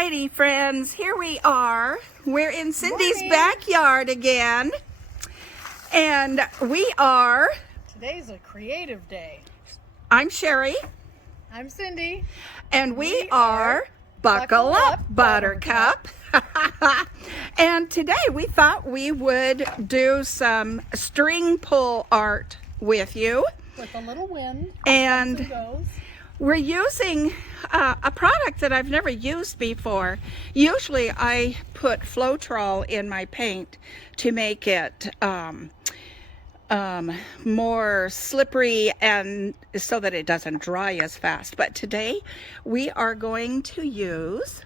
Alrighty, friends, here we are. We're in Cindy's Morning. backyard again. And we are... Today's a creative day. I'm Sherry. I'm Cindy. And we are Buckle Up, Buttercup. And today we thought we would do some string pull art with you. With a little wind. And we're using a product that I've never used before. Usually I put Floetrol in my paint to make it more slippery and so that it doesn't dry as fast. But today we are going to use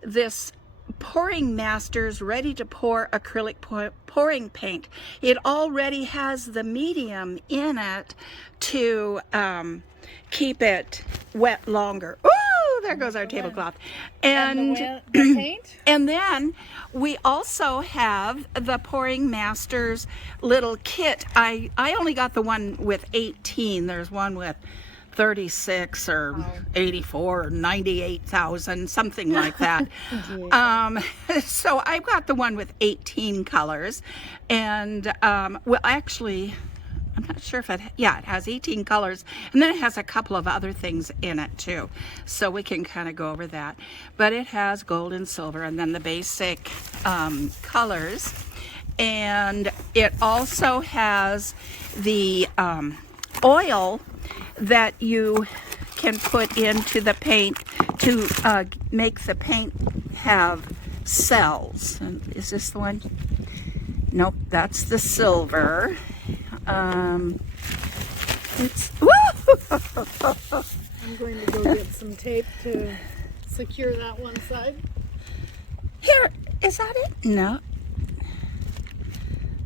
this Pouring Masters Ready to Pour acrylic pouring paint. It already has the medium in it to keep it wet longer. Ooh, there goes our tablecloth. And the paint? And then we also have the Pouring Masters little kit. I only got the one with 18. There's one with 36 or 84 or 98,000, something like that. So I've got the one with 18 colors. And well, actually, I'm not sure if it has 18 colors, and then it has a couple of other things in it too, so we can kind of go over that. But it has gold and silver and then the basic colors, and it also has the oil that you can put into the paint to make the paint have cells. Is this the one? Nope, that's the silver. I'm going to go get some tape to secure that one side. Here, is that it? No.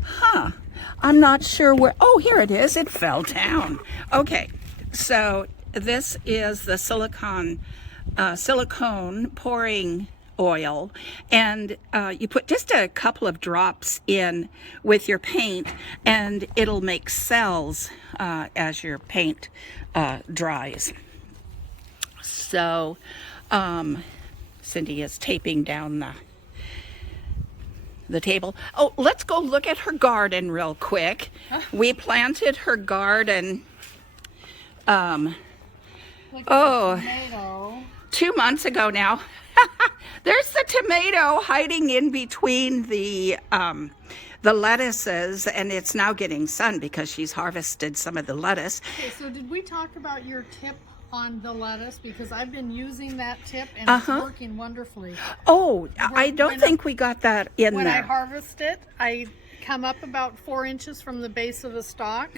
Huh. I'm not sure where. Oh, here it is. It fell down. Okay, so this is the silicone pouring oil, and you put just a couple of drops in with your paint, and it'll make cells as your paint dries. So Cindy is taping down the table. Oh, let's go look at her garden real quick. We planted her garden 2 months ago now. There's the tomato hiding in between the lettuces, and it's now getting sun because she's harvested some of the lettuce. Okay, so did we talk about your tip on the lettuce? Because I've been using that tip and it's working wonderfully. Oh, I don't think we got that in there. When I harvest it, I come up about 4 inches from the base of the stalk.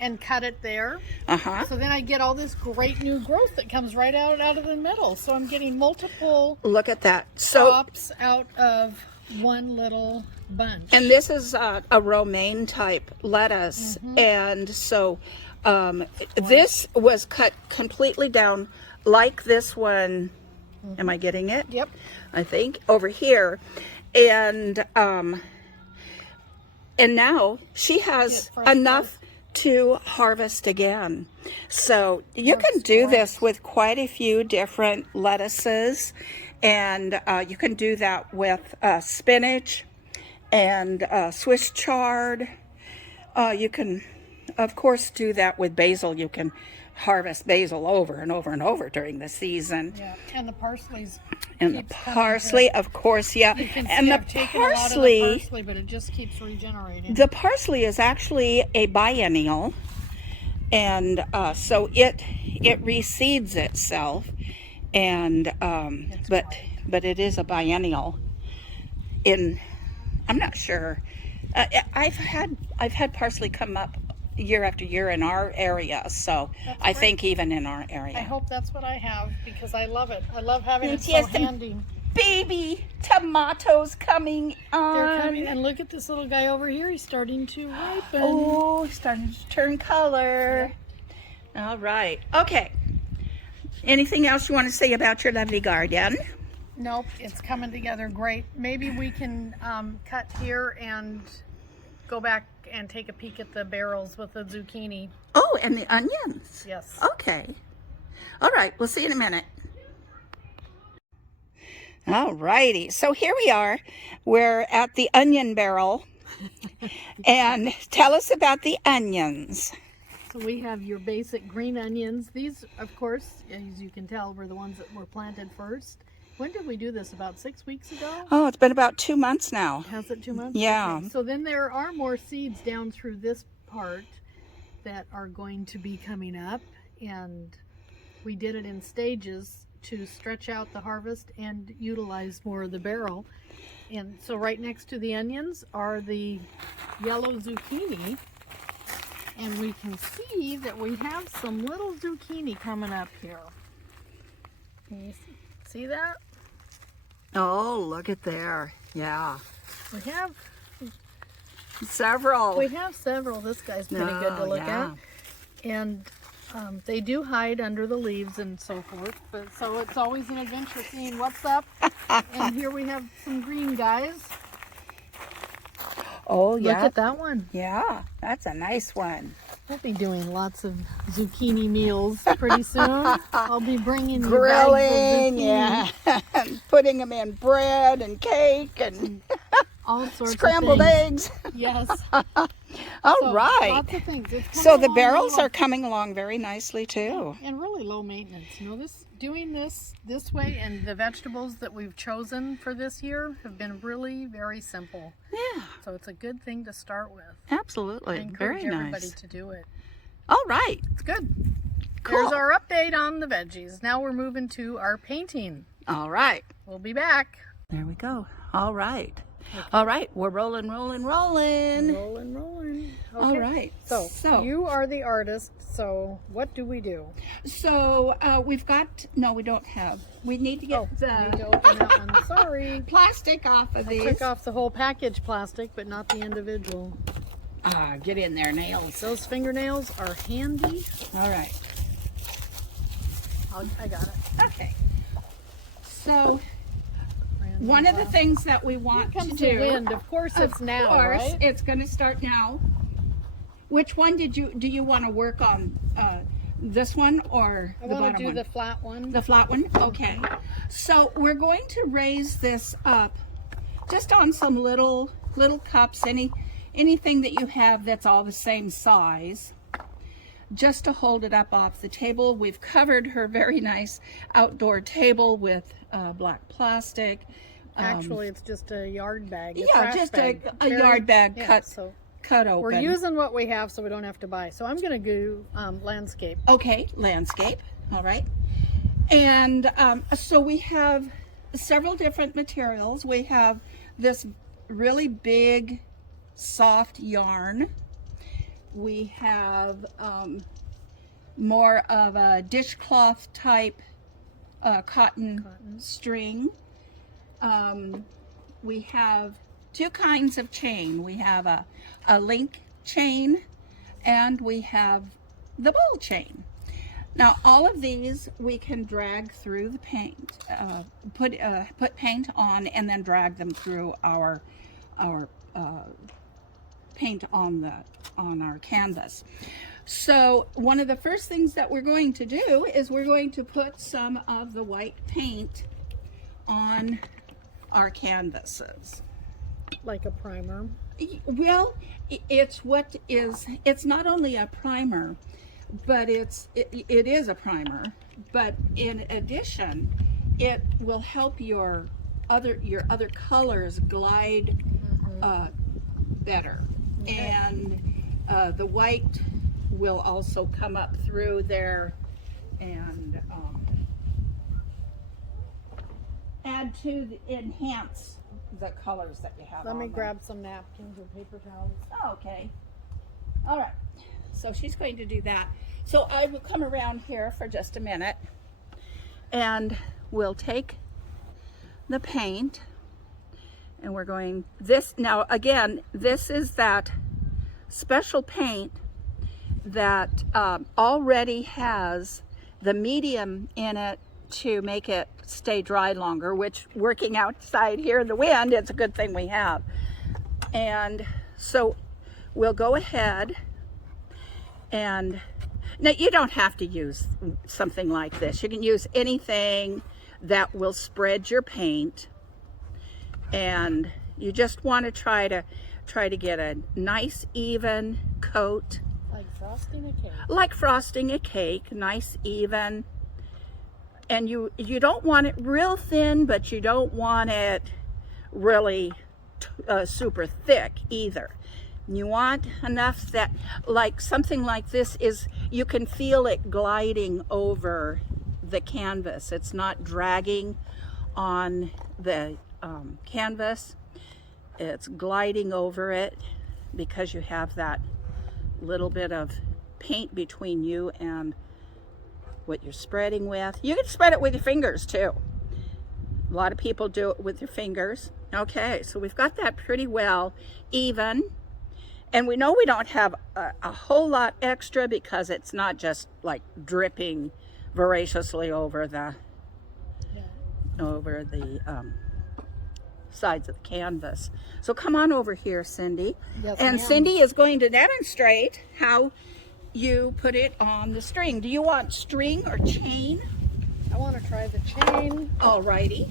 And cut it there. So then I get all this great new growth that comes right out of the middle. So I'm getting multiple look at that pops out of one little bunch. And this is a romaine type lettuce, and so this was cut completely down like this one. Am I getting it? Yep. I think over here, and now she has enough to harvest again. So you can do this with quite a few different lettuces, and you can do that with spinach and Swiss chard. You can of course do that with basil. You can harvest basil over and over and over during the season. Yeah, and the parsley's and the parsley, of course, yeah. You can and see the I've taken a lot of the parsley, but it just keeps regenerating. The parsley is actually a biennial, and so it reseeds itself, and but it is a biennial. I'm not sure. I've had parsley come up year after year in our area, so I think even in our area. I hope that's what I have, because I love it. I love having it so handy. Baby tomatoes coming on. They're coming, and look at this little guy over here. He's starting to ripen. Oh, he's starting to turn color. Yeah. All right. Okay. Anything else you want to say about your lovely garden? Nope, it's coming together great. Maybe we can cut here and go back and take a peek at the barrels with the zucchini. Oh, and the onions. Yes. Okay. All right, we'll see you in a minute. All righty. So here we are. We're at the onion barrel. And tell us about the onions. So we have your basic green onions. These, of course, as you can tell, were the ones that were planted first. When did we do this? About 6 weeks ago? Oh, it's been about 2 months now. Has it 2 months? Yeah. Okay. So then there are more seeds down through this part that are going to be coming up. And we did it in stages to stretch out the harvest and utilize more of the barrel. And so right next to the onions are the yellow zucchini. And we can see that we have some little zucchini coming up here. Can you see that? Oh, look at there. Yeah. We have several. This guy's pretty good to look at. And they do hide under the leaves and so forth. But so it's always an adventure seeing what's up. And here we have some green guys. Oh, yeah. Look at that one. Yeah, that's a nice one. We'll be doing lots of zucchini meals pretty soon. I'll be bringing you grilling, bags of zucchini. yeah, putting them in bread and cake and all sorts scrambled of things. eggs. Yes. All right. Lots of things. So the barrels are coming along very nicely too. And really low maintenance. You know, doing this way and the vegetables that we've chosen for this year have been really very simple. Yeah. So it's a good thing to start with. Absolutely. I encourage Very everybody nice. to do it. All right. It's good. Cool. There's our update on the veggies. Now we're moving to our painting. All right. We'll be back. There we go. All right. Okay. All right. We're rolling. Rolling. Okay. All right. So you are the artist. So what do we do? So we've got, no, we don't have. We need to get I need to open that one. Sorry. Plastic off of these. I took off the whole package plastic, but not the individual. Get in there, nails. Those fingernails are handy. All right. I got it. Okay. So one of the things that we want Here comes to do. The wind. Of course, it's now, right? right? It's going to start now. Which one do you want to work on? This one or the bottom one? I want to do the flat one. The flat one? Okay. So we're going to raise this up just on some little cups, anything that you have that's all the same size, just to hold it up off the table. We've covered her very nice outdoor table with black plastic. Actually, it's just a yard bag. Just a yard bag cut open. We're using what we have so we don't have to buy. So I'm going to do landscape. Okay, landscape. All right. And so we have several different materials. We have this really big, soft yarn. We have more of a dishcloth type cotton string. We have two kinds of chain. We have a link chain and we have the ball chain. Now all of these we can drag through the paint, put paint on and then drag them through our paint on our canvas. So one of the first things that we're going to do is we're going to put some of the white paint on our canvases. Like a primer? Well, it's not only a primer, but it is a primer, but in addition, it will help your other colors glide better. Okay. And the white will also come up through there and add to enhance the colors that you have. Let me grab some napkins or paper towels. Okay. All right. So she's going to do that. So I will come around here for just a minute and we'll take the paint and we're going now again, this is that special paint that already has the medium in it to make it stay dry longer, which working outside here in the wind, it's a good thing we have. And so we'll go ahead and now you don't have to use something like this. You can use anything that will spread your paint. And you just want to try to get a nice even coat. Like frosting a cake. Like frosting a cake, nice even. And you don't want it real thin, but you don't want it really super thick either. You want enough that, like something like this is, you can feel it gliding over the canvas. It's not dragging on the canvas. It's gliding over it because you have that little bit of paint between you and what you're spreading with. You can spread it with your fingers too. A lot of people do it with their fingers. Okay, so we've got that pretty well even. And we know we don't have a whole lot extra because it's not just like dripping voraciously over the sides of the canvas. So come on over here, Cindy. Yes, and ma'am. Cindy is going to demonstrate how you put it on the string. Do you want string or chain? I want to try the chain. Alrighty.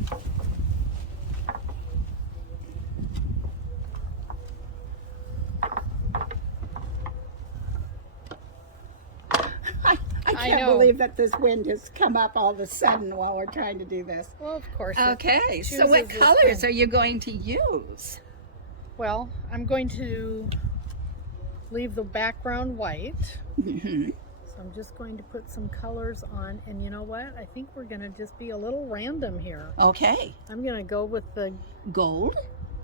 I can't believe that this wind has come up all of a sudden while we're trying to do this. Well, of course. Okay, so what colors are you going to use? Well, I'm going to leave the background white. Mm-hmm. So I'm just going to put some colors on, and you know what? I think we're going to just be a little random here. Okay. I'm going to go with the Gold?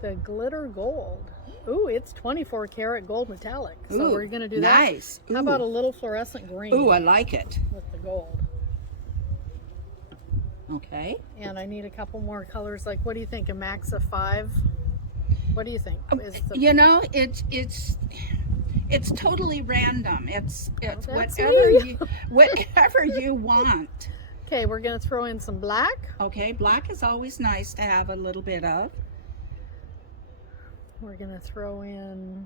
The glitter gold. Ooh, it's 24 karat gold metallic. So Ooh, we're going to do that. nice. How about a little fluorescent green? Ooh, I like it. With the gold. Okay. And I need a couple more colors. Like, what do you think? A max of 5? What do you think? You know, it's totally random. It's that's whatever you want. Okay, we're going to throw in some black. Okay, black is always nice to have a little bit of. We're going to throw in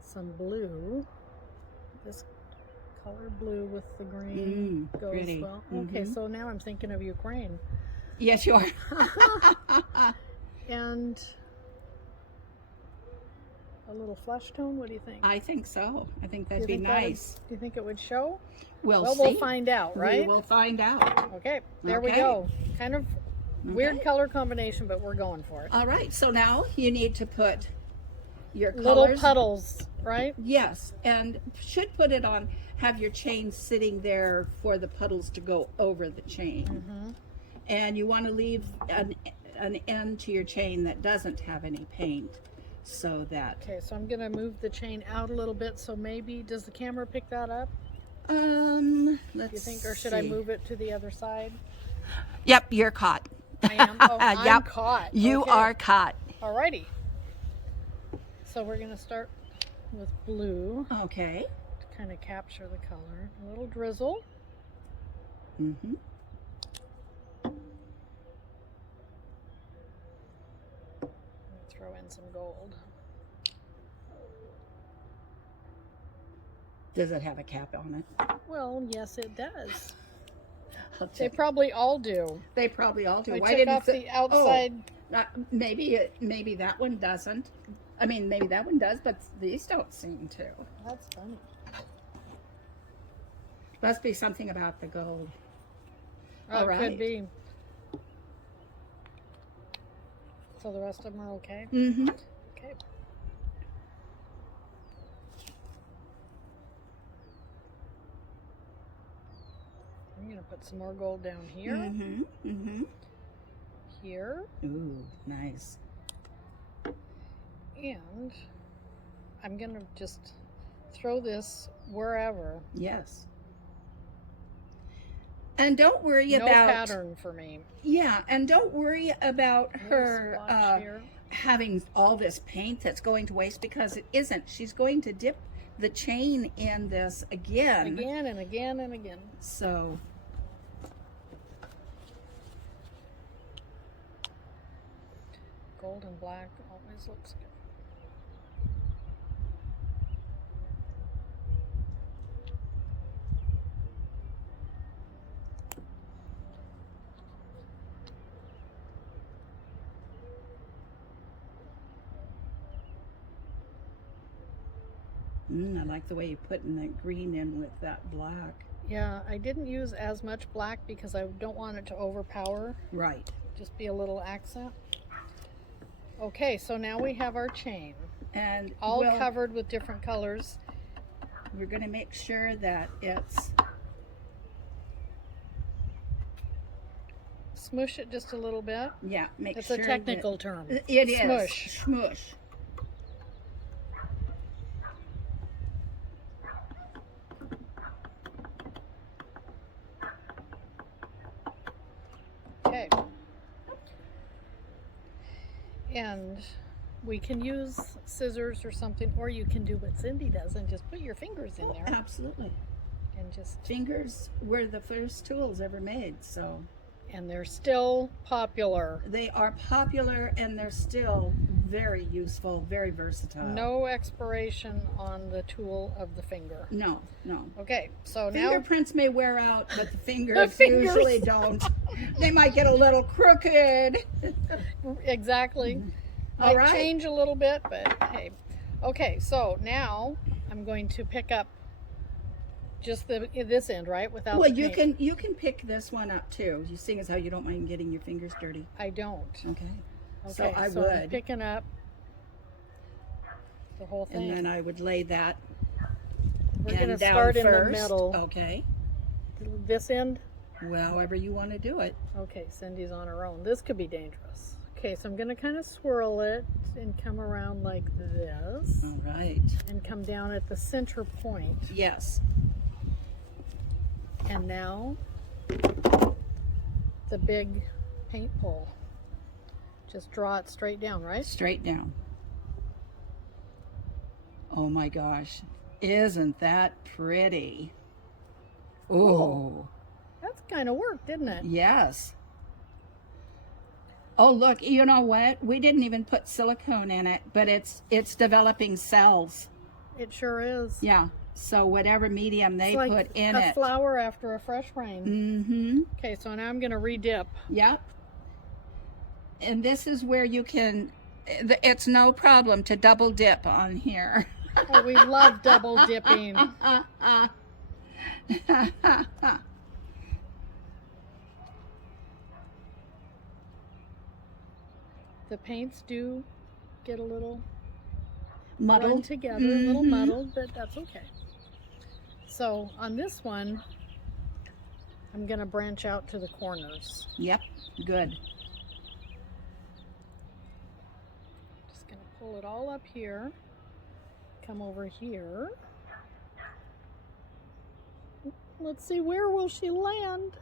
some blue. This color blue with the green goes pretty. well. Okay, so now I'm thinking of Ukraine. Yes, you are. And a little flesh tone. What do you think? I think so. I think that'd be nice. Do you think it would show? Well, we'll find out, right? We will find out. Okay, there we go. Kind of weird color combination, but we're going for it. All right, so now you need to put your little colors. puddles, right? Yes, and should put it on, have your chain sitting there for the puddles to go over the chain. And you want to leave an end to your chain that doesn't have any paint, so that... Okay, so I'm going to move the chain out a little bit, so maybe, does the camera pick that up? Let's you think, or should I move it to the other side? Yep, you're caught. I am? Oh, I'm yep. caught. You are caught. Alrighty. So we're going to start with blue. Okay. To kind of capture the color. A little drizzle. Throw in some gold. Does it have a cap on it? Well, yes, it does. They probably all do. They probably all do. I Why took didn't off the outside? Maybe that one doesn't. I mean, maybe that one does, but these don't seem to. That's funny. Must be something about the gold. Oh, all right. Could be. So the rest of them are okay? Okay. I'm going to put some more gold down here. Here. Ooh, nice. And I'm going to just throw this wherever. Yes. And don't worry about... No pattern for me. Yeah, and don't worry about her having all this paint that's going to waste, because it isn't. She's going to dip the chain in this again. Again and again and again. So... Gold and black always looks good. I like the way you're putting the green in with that black. Yeah, I didn't use as much black because I don't want it to overpower. Right. Just be a little accent. Okay, so now we have our chain. And all covered with different colors. We're going to make sure that it's... Smush it just a little bit. Yeah, make It's sure a technical term. It is. Smush. Smush. Okay. And we can use scissors or something, or you can do what Cindy does and just put your fingers in there. Absolutely. And just... Fingers were the first tools ever made, so... And they're still popular. They are popular, and they're still very useful, very versatile. No expiration on the tool of the finger. No, no. Okay, so Fingerprints may wear out, but the fingers usually don't. They might get a little crooked. Exactly. All Might right. change a little bit, but hey. Okay, so now I'm going to pick up just this end, right? Without Well, the paint. you can pick this one up too. You seeing as how you don't mind getting your fingers dirty. I don't. Okay. Okay, So I I'm would. picking up the whole thing. And then I would lay that. We're going to down start in first. the middle. Okay. This end? Well, however you want to do it. Okay, Cindy's on her own. This could be dangerous. Okay, so I'm going to kind of swirl it and come around like this. All right. And come down at the center point. Yes. And now the big paint pole. Just draw it straight down, right? Straight down. Oh my gosh. Isn't that pretty? Oh. That's kind of work, didn't it? Yes. Oh, look, you know what? We didn't even put silicone in it, but it's developing cells. It sure is. Yeah. So whatever medium they put in a flower after a fresh rain. Mm-hmm. Okay, so now I'm going to re-dip. Yep. And this is where you can, it's no problem to double dip on here. Oh, we love double dipping. The paints do get a little Muddled together, a little muddled, but that's okay. So on this one, I'm going to branch out to the corners. Yep, good. Just going to pull it all up here. Come over here. Let's see, where will she land?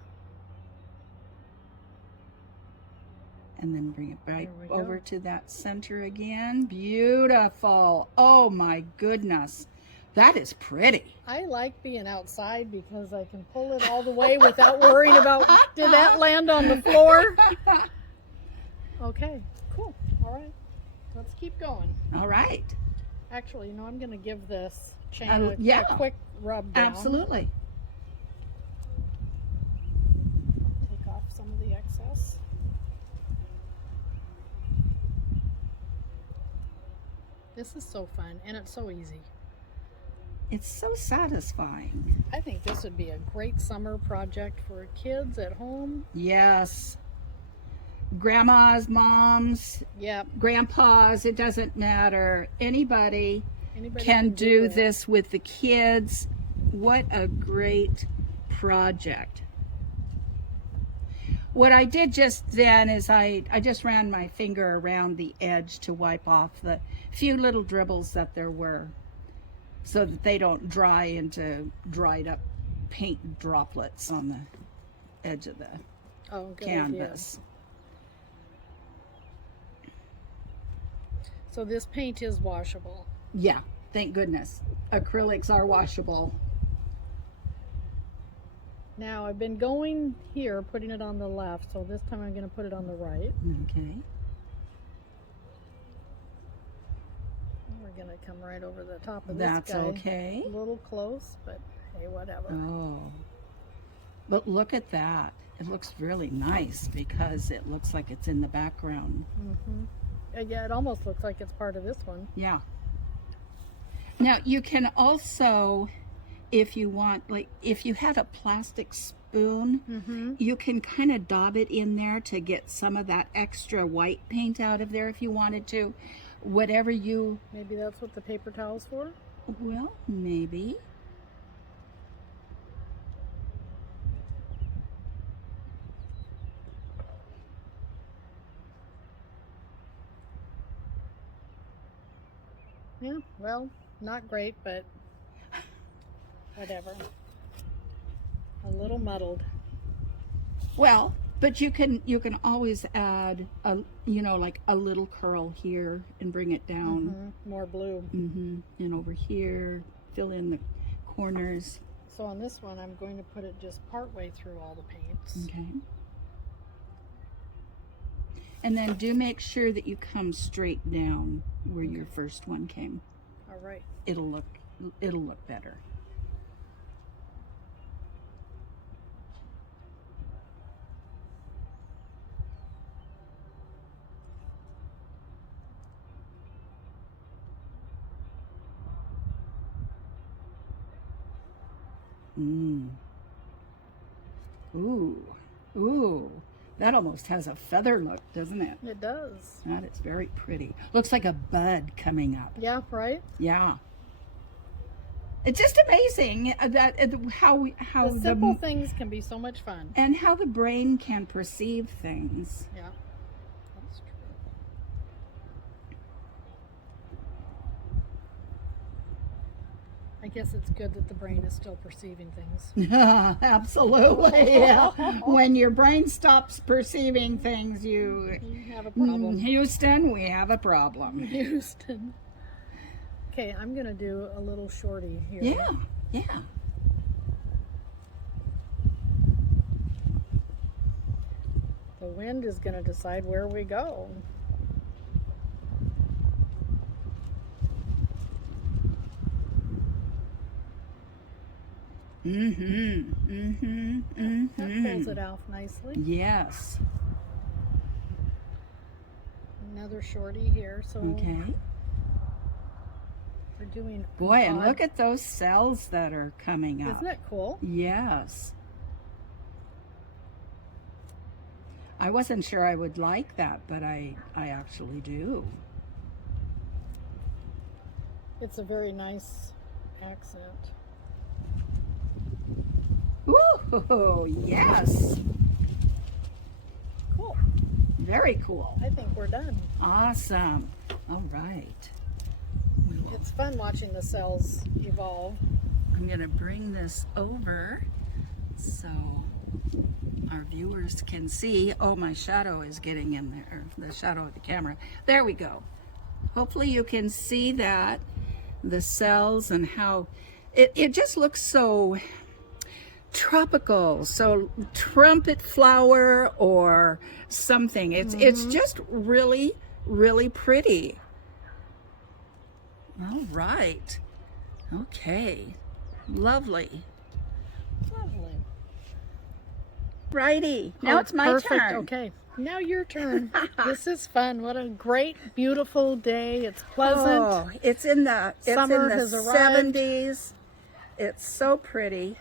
And then bring it right over to that center again. Beautiful. Oh my goodness. That is pretty. I like being outside because I can pull it all the way without worrying about, did that land on the floor? Okay, cool. All right, let's keep going. All right. Actually, you know, I'm going to give this chain yeah. a quick rub down. Absolutely. Take off some of the excess. This is so fun, and it's so easy. It's so satisfying. I think this would be a great summer project for kids at home. Yes. Grandmas, moms, Yep. grandpas, it doesn't matter. Anybody Anybody can do it. this with the kids. What a great project. What I did just then is I just ran my finger around the edge to wipe off the few little dribbles that there were so that they don't dry into dried up paint droplets on the edge of the Good canvas. idea. So this paint is washable. Yeah, thank goodness. Acrylics are washable. Now I've been going here, putting it on the left, so this time I'm going to put it on the right. Okay. We're going to come right over the top of That's this guy. okay. A little close, but hey, whatever. Oh. But look at that. It looks really nice because it looks like it's in the background. Yeah, it almost looks like it's part of this one. Yeah. Now you can also, if you want, like if you had a plastic spoon, you can kind of daub it in there to get some of that extra white paint out of there if you wanted to. Whatever you... Maybe that's what the paper towel's for? Well, maybe. Yeah, well, not great, but whatever. A little muddled. Well, but you can always add a, you know, like a little curl here and bring it down. More blue. And over here, fill in the corners. So on this one, I'm going to put it just part way through all the paints. Okay. And then do make sure that you come straight down where your first one came. All right. It'll look better. Ooh. That almost has a feather look, doesn't it? It does. That is very pretty. Looks like a bud coming up. Yeah, right? Yeah. It's just amazing that how the simple things can be so much fun. And how the brain can perceive things. Yeah, that's true. I guess it's good that the brain is still perceiving things. Absolutely. When your brain stops perceiving things, you have a problem. Houston, we have a problem. Houston. Okay, I'm going to do a little shorty here. Yeah. The wind is going to decide where we go. That pulls it off nicely. Yes. Another shorty here. So okay. We're doing. Boy, and look at those cells that are coming up. Isn't it cool? Yes. I wasn't sure I would like that, but I actually do. It's a very nice accent. Ooh, yes. Cool. Very cool. I think we're done. Awesome. All right. It's fun watching the cells evolve. I'm going to bring this over so our viewers can see. Oh, my shadow is getting in there. The shadow of the camera. There we go. Hopefully you can see that. The cells and how it just looks so tropical, so trumpet flower or something. It's just really, really pretty. All right. Okay. Lovely. Lovely. Righty. Now it's my turn. Okay. Now your turn. This is fun. What a great, beautiful day. It's pleasant. Oh, it's in the Summer has arrived. 70s. It's so pretty.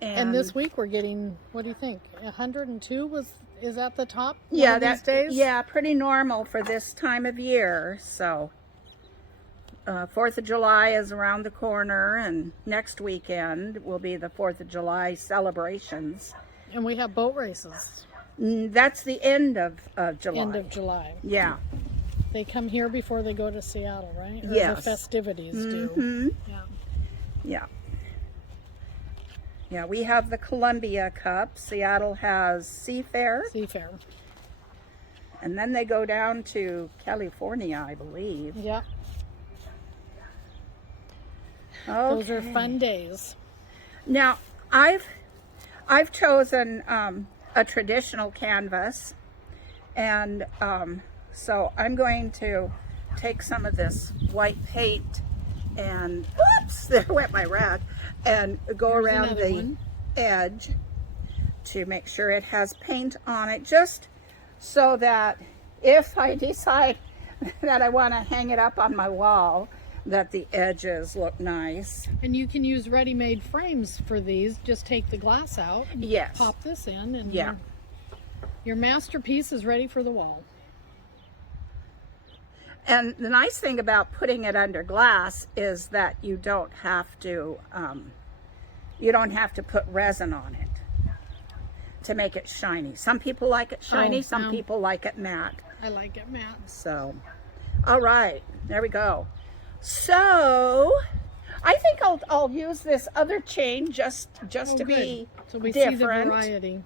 And this week we're getting, what do you think? 102 is at the top? Yeah, these days? Yeah, pretty normal for this time of year. So 4th of July is around the corner, and next weekend will be the 4th of July celebrations. And we have boat races. That's the end of July. End of July. Yeah. They come here before they go to Seattle, right? Or yes. the festivities do. Yeah. Yeah. Yeah, we have the Columbia Cup. Seattle has Seafair. Seafair. And then they go down to California, I believe. Yeah. Okay. Those are fun days. Now, I've chosen a traditional canvas, and so I'm going to take some of this white paint and, whoops, there went my rag, and go around the edge to make sure it has paint on it, just so that if I decide that I want to hang it up on my wall, that the edges look nice. And you can use ready-made frames for these. Just take the glass out and Yes. pop this in, and Yeah. your masterpiece is ready for the wall. And the nice thing about putting it under glass is that you don't have to put resin on it to make it shiny. Some people like it shiny, some people like it matte. I like it matte. So, all right, there we go. So, I think I'll use this other chain just to be so we different. see the variety.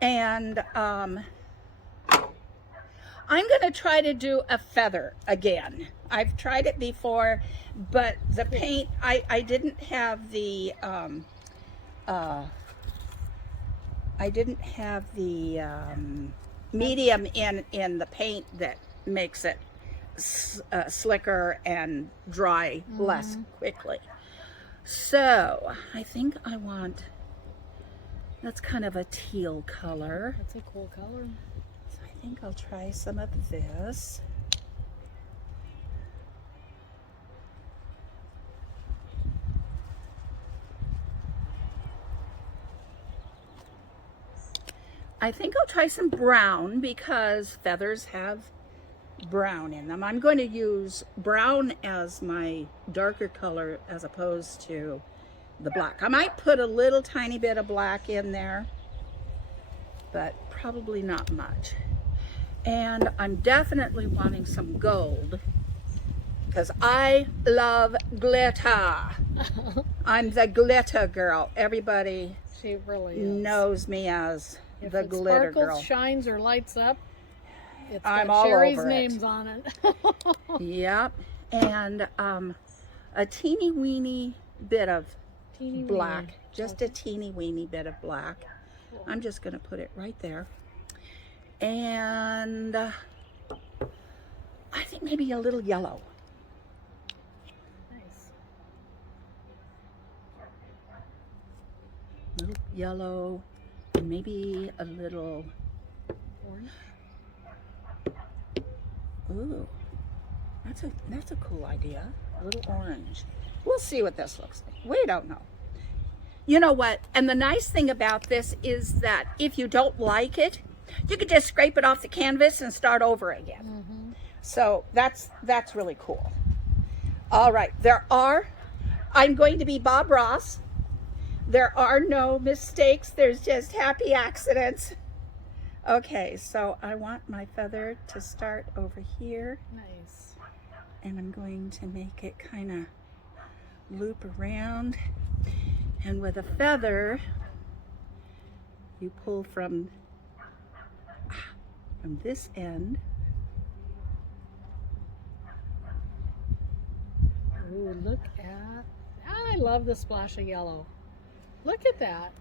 And I'm going to try to do a feather again. I've tried it before, but the paint, I didn't have the medium in the paint that makes it slicker and dry less quickly. So I think I want, that's kind of a teal color. That's a cool color. So I think I'll try some of this. I think I'll try some brown because feathers have brown in them. I'm going to use brown as my darker color as opposed to the black. I might put a little tiny bit of black in there, but probably not much. And I'm definitely wanting some gold because I love glitter. I'm the glitter girl. Everybody She really is. knows me as If the it glitter sparkles, girl. shines, or lights up, it's I'm got all Sherry's over it. names on it. Yep. And a teeny weeny bit of Teeny black. weeny. Just a teeny weeny bit of black. I'm just going to put it right there. And I think maybe a little yellow. Nice. A little yellow. And maybe a little... Orange. Ooh. That's a cool idea. A little orange. We'll see what this looks like. We don't know. You know what? And the nice thing about this is that if you don't like it, you can just scrape it off the canvas and start over again. So that's really cool. All right. I'm going to be Bob Ross. There are no mistakes. There's just happy accidents. Okay, so I want my feather to start over here. Nice. And I'm going to make it kind of loop around. And with a feather, you pull from this end. Ooh, look at, I love the splash of yellow. Look at that.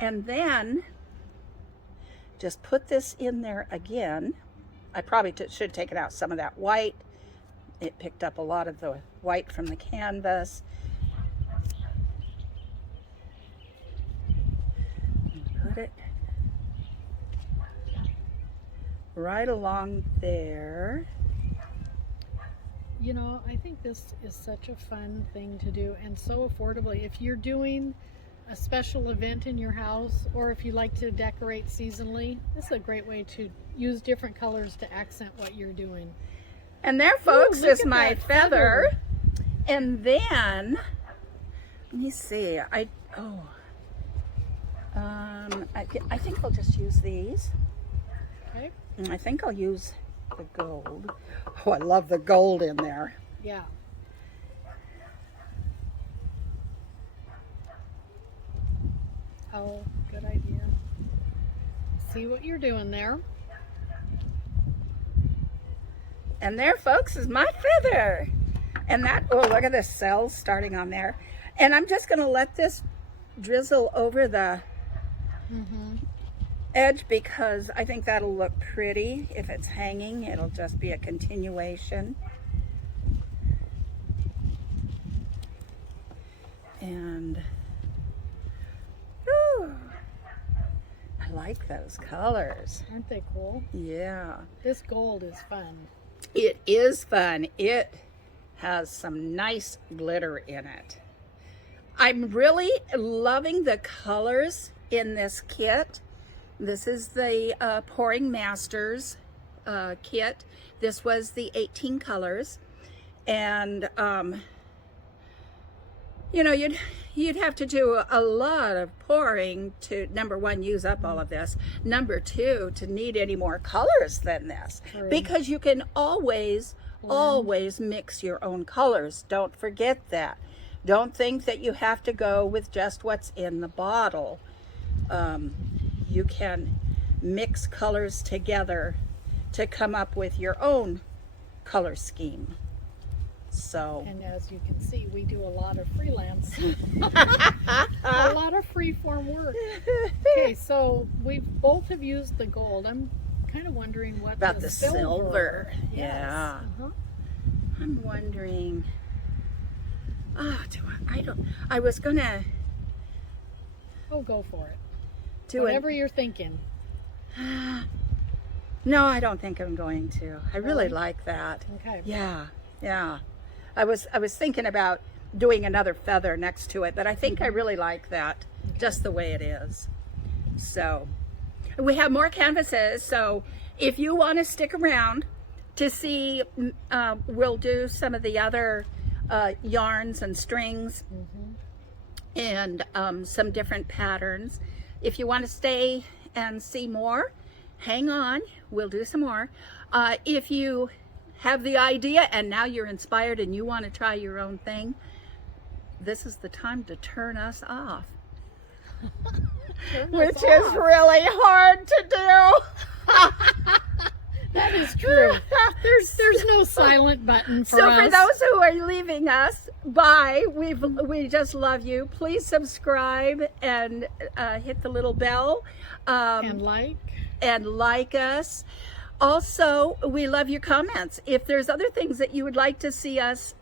And then just put this in there again. I probably should take it out some of that white. It picked up a lot of the white from the canvas. Put it right along there. You know, I think this is such a fun thing to do and so affordably. If you're doing a special event in your house, or if you like to decorate seasonally, this is a great way to use different colors to accent what you're doing. And there, folks, look is at my that feather. And then, let me see. I think I'll just use these. Okay. And I think I'll use the gold. Oh, I love the gold in there. Yeah. Oh, good idea. See what you're doing there. And there, folks, is my feather. And that, oh, look at the cells starting on there. And I'm just going to let this drizzle over the edge because I think that'll look pretty. If it's hanging, it'll just be a continuation. And whew, I like those colors. Aren't they cool? Yeah. This gold is fun. It is fun. It has some nice glitter in it. I'm really loving the colors in this kit. This is the Pouring Masters kit. This was the 18 colors. And, you know, you'd have to do a lot of pouring to, number one, use up all of this. Number two, to need any more colors than this. True. Because you can always mix your own colors. Don't forget that. Don't think that you have to go with just what's in the bottle. You can mix colors together to come up with your own color scheme. So, and as you can see, we do a lot of freelance, a lot of freeform work. Okay, so we both have used the gold. I'm kind of wondering what about the silver. Yes. Yeah. I'm wondering. Oh, I was gonna. Oh, go for it. Do whatever you're thinking. No, I don't think I'm going to. I really like that. Okay. Yeah, yeah. I was thinking about doing another feather next to it, but I think I really like that, just the way it is. So, we have more canvases, so if you want to stick around to see, we'll do some of the other yarns and strings and some different patterns. If you want to stay and see more, hang on, we'll do some more. If you have the idea and now you're inspired and you want to try your own thing, this is the time to turn us off. Which is really hard to do. That is true. There's no silent button for us. So for those who are leaving us, bye. We just love you. Please subscribe and hit the little bell. And like us. Also, we love your comments. If there's other things that you would like to see us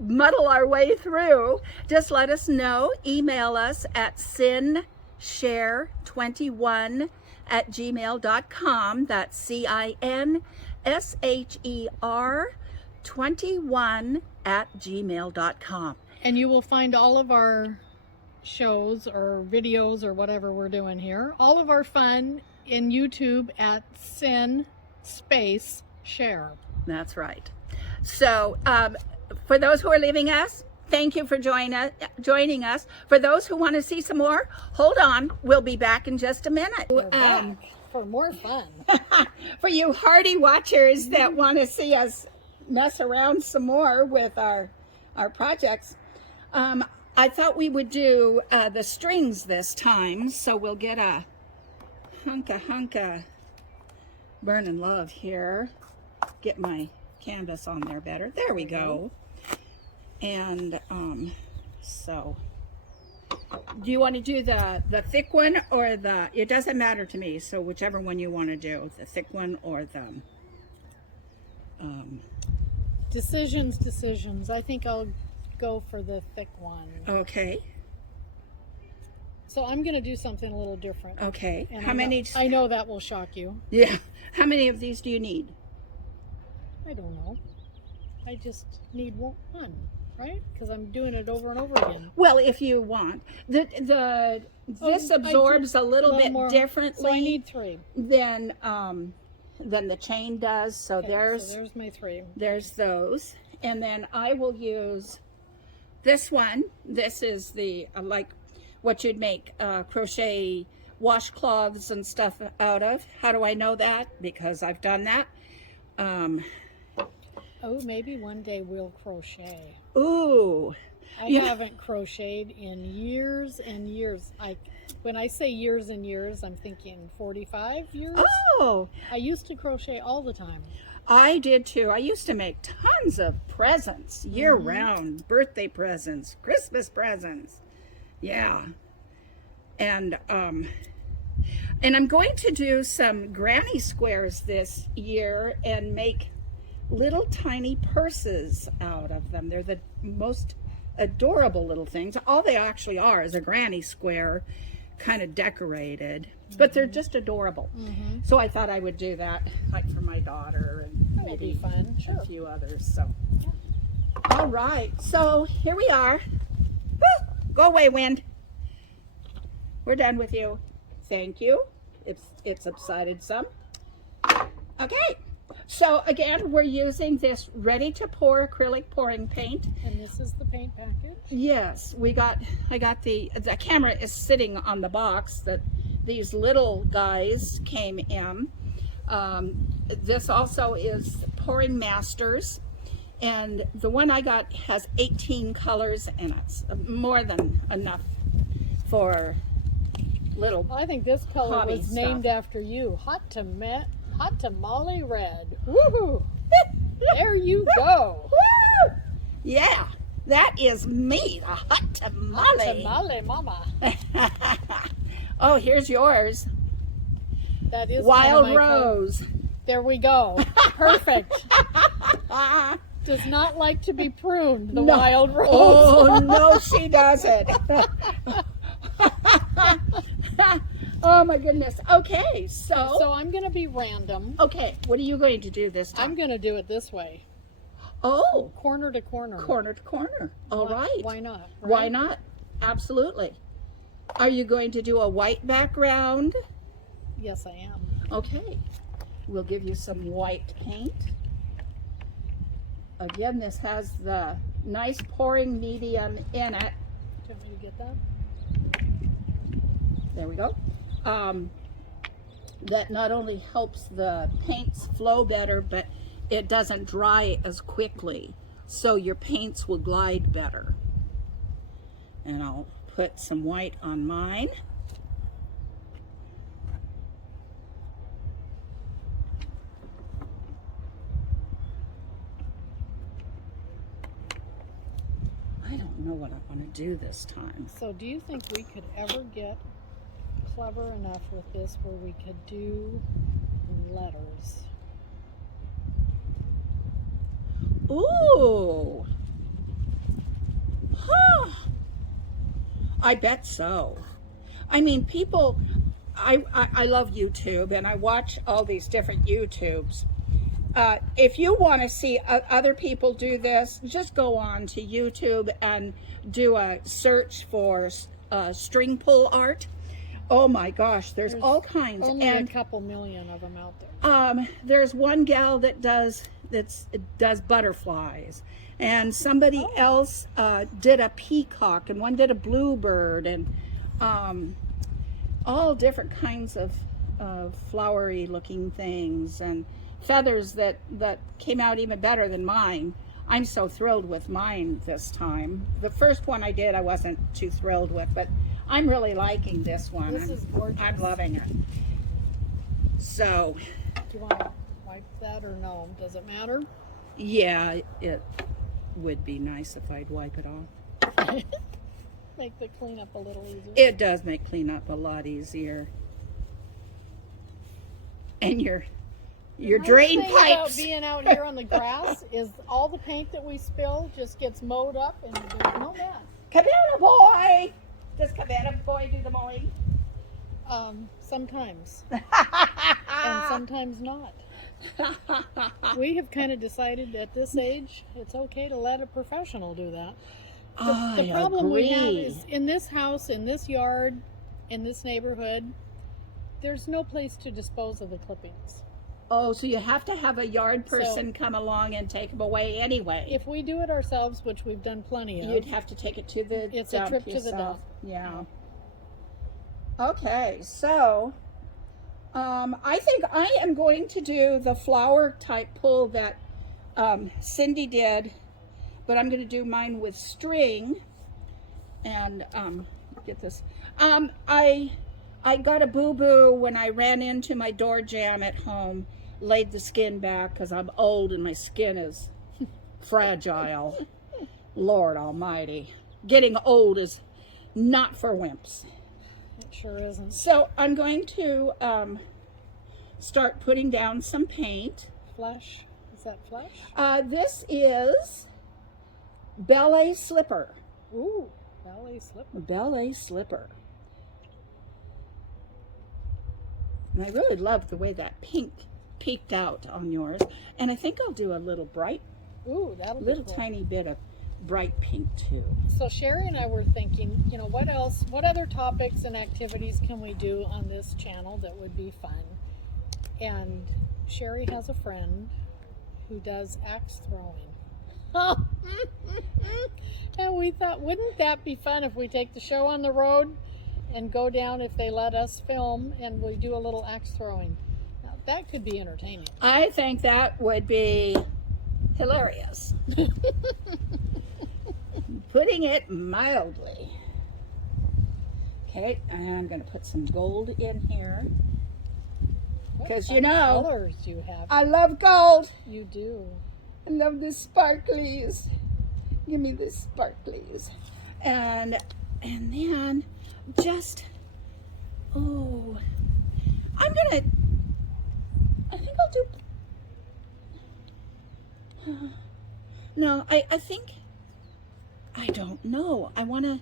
muddle our way through, just let us know. Email us at sinsher21@gmail.com. That's CINSHER 21@gmail.com. And you will find all of our shows or videos or whatever we're doing here, all of our fun in YouTube at Sher. That's right. So for those who are leaving us, thank you for joining us. For those who want to see some more, hold on. We'll be back in just a minute. We're back for more fun. For you hardy watchers that want to see us mess around some more with our projects, I thought we would do the strings this time. So we'll get a hunka Burning Love here. Get my canvas on there better. There we go. And so do you want to do the thick one or it doesn't matter to me, so whichever one you want to do, the thick one or the Decisions. I think I'll go for the thick one. Okay. So I'm going to do something a little different. Okay. And How many? I know that will shock you. Yeah. How many of these do you need? I don't know. I just need one, right? Because I'm doing it over and over again. Well, if you want. This absorbs a little bit more differently. So I need 3. Than the chain does. So Okay, there's there's my 3. There's those. And then I will use this one. This is the like what you'd make crochet washcloths and stuff out of. How do I know that? Because I've done that. Oh, maybe one day we'll crochet. Ooh. I haven't crocheted in years and years. When I say years and years, I'm thinking 45 years. Oh. I used to crochet all the time. I did too. I used to make tons of presents year round. Birthday presents, Christmas presents. Yeah. And I'm going to do some granny squares this year and make little tiny purses out of them. They're the most adorable little things. All they actually are is a granny square kind of decorated. but they're just adorable. So I thought I would do that, like for my daughter and That would be fun. Sure. a few others. So, all right. So here we are. Woo! Go away, wind. We're done with you. Thank you. It's subsided some. Okay. So again, we're using this ready-to-pour acrylic pouring paint. And this is the paint package? Yes, I got the camera is sitting on the box that these little guys came in. This also is Pouring Masters, and the one I got has 18 colors in it. More than enough for little. I think this color hobby was named stuff. after you. Hot tamale red. Woohoo! There you go. Woo! Yeah, that is me, the hot tamale. Hot tamale mama. Oh, here's yours. That is Wild one of my Rose. There we go. Perfect. Does not like to be pruned, the wild rose. Oh, no, she doesn't. Oh, my goodness. Okay, So I'm going to be random. Okay, what are you going to do this time? I'm going to do it this way. Oh, Corner to corner. corner to corner. All right. Why not? Right? Why not? Absolutely. Are you going to do a white background? Yes, I am. Okay. We'll give you some white paint. Again, this has the nice pouring medium in it. Do you want me to get that? There we go. That not only helps the paints flow better, but it doesn't dry as quickly. So your paints will glide better. And I'll put some white on mine. I don't know what I want to do this time. So do you think we could ever get clever enough with this where we could do letters? Ooh. Huh. I bet so. I mean, people, I love YouTube and I watch all these different YouTubes. If you want to see other people do this, just go on to YouTube and do a search for string pull art. Oh my gosh, there's all kinds. Only a couple million of them out there. There's one gal that does butterflies, and somebody else did a peacock, and one did a bluebird, and all different kinds of flowery looking things and feathers that came out even better than mine. I'm so thrilled with mine this time. The first one I did I wasn't too thrilled with, but I'm really liking this one. This is gorgeous. I'm loving it. So, Do you want to wipe that or no? Does it matter? yeah, it would be nice if I'd wipe it off. Make the cleanup a little easier. It does make cleanup a lot easier. And your drain nice thing about pipes. being out here on the grass is all the paint that we spill just gets mowed up and there's no mess. Cabana boy! Does Cabana boy do the mowing? Sometimes. And sometimes not. We have kind of decided at this age it's okay to let a professional do that. The problem we have is in this house, in this yard, in this neighborhood, there's no place to dispose of the clippings. Oh, so you have to have a yard person come along and take them away anyway. If we do it ourselves, which we've done plenty of, You'd have to take it to the it's dump a trip to the yourself. dump. Yeah. Okay, so I think I am going to do the flower type pull that Cindy did, but I'm going to do mine with string. And get this. I got a boo-boo when I ran into my door jamb at home, laid the skin back because I'm old and my skin is fragile. Lord almighty. Getting old is not for wimps. It sure isn't. So I'm going to start putting down some paint. Flesh? Is that flesh? This is Ballet Slipper. Ooh, ballet slipper. Ballet Slipper. And I really love the way that pink peeked out on yours. And I think I'll do a little bright, Ooh, that'll be little cool. tiny bit of bright pink too. So Sherry and I were thinking, you know, what other topics and activities can we do on this channel that would be fun? And Sherry has a friend who does axe throwing. And we thought, wouldn't that be fun if we take the show on the road and go down, if they let us film, and we do a little axe throwing? Now, that could be entertaining. I think that would be hilarious. Putting it mildly. Okay, I'm going to put some gold in here. Because, you know, colors you have. I love gold. You do. I love the sparklies. Give me the sparklies. And then just, oh, I'm going to, I think I'll do, no, I think, I don't know. I want to,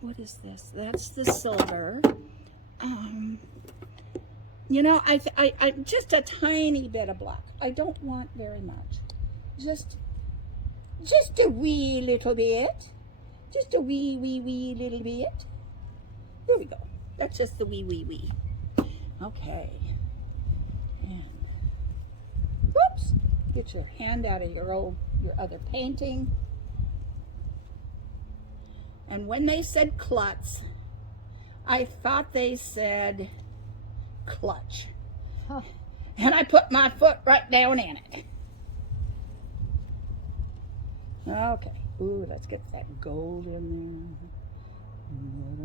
what is this? That's the silver. You know, I just a tiny bit of black. I don't want very much. Just a wee little bit. Just a wee little bit. There we go. That's just the wee. Okay. And whoops. Get your hand out of your other painting. And when they said klutz, I thought they said clutch. Huh. And I put my foot right down in it. Okay. Ooh, let's get that gold in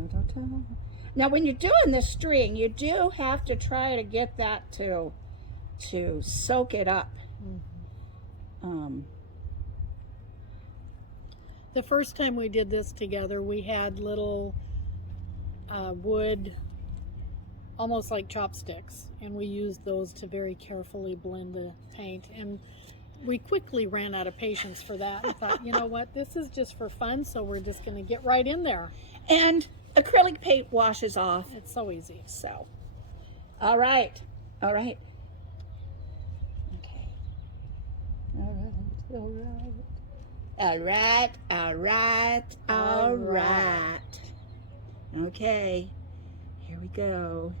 there. Now, when you're doing the string, you do have to try to get that to soak it up. Mm-hmm. The first time we did this together, we had little wood, almost like chopsticks, and we used those to very carefully blend the paint. And we quickly ran out of patience for that and thought, you know what, this is just for fun, so we're just going to get right in there. And acrylic paint washes off. It's so easy. So, all right. Okay. All right. Okay, here we go.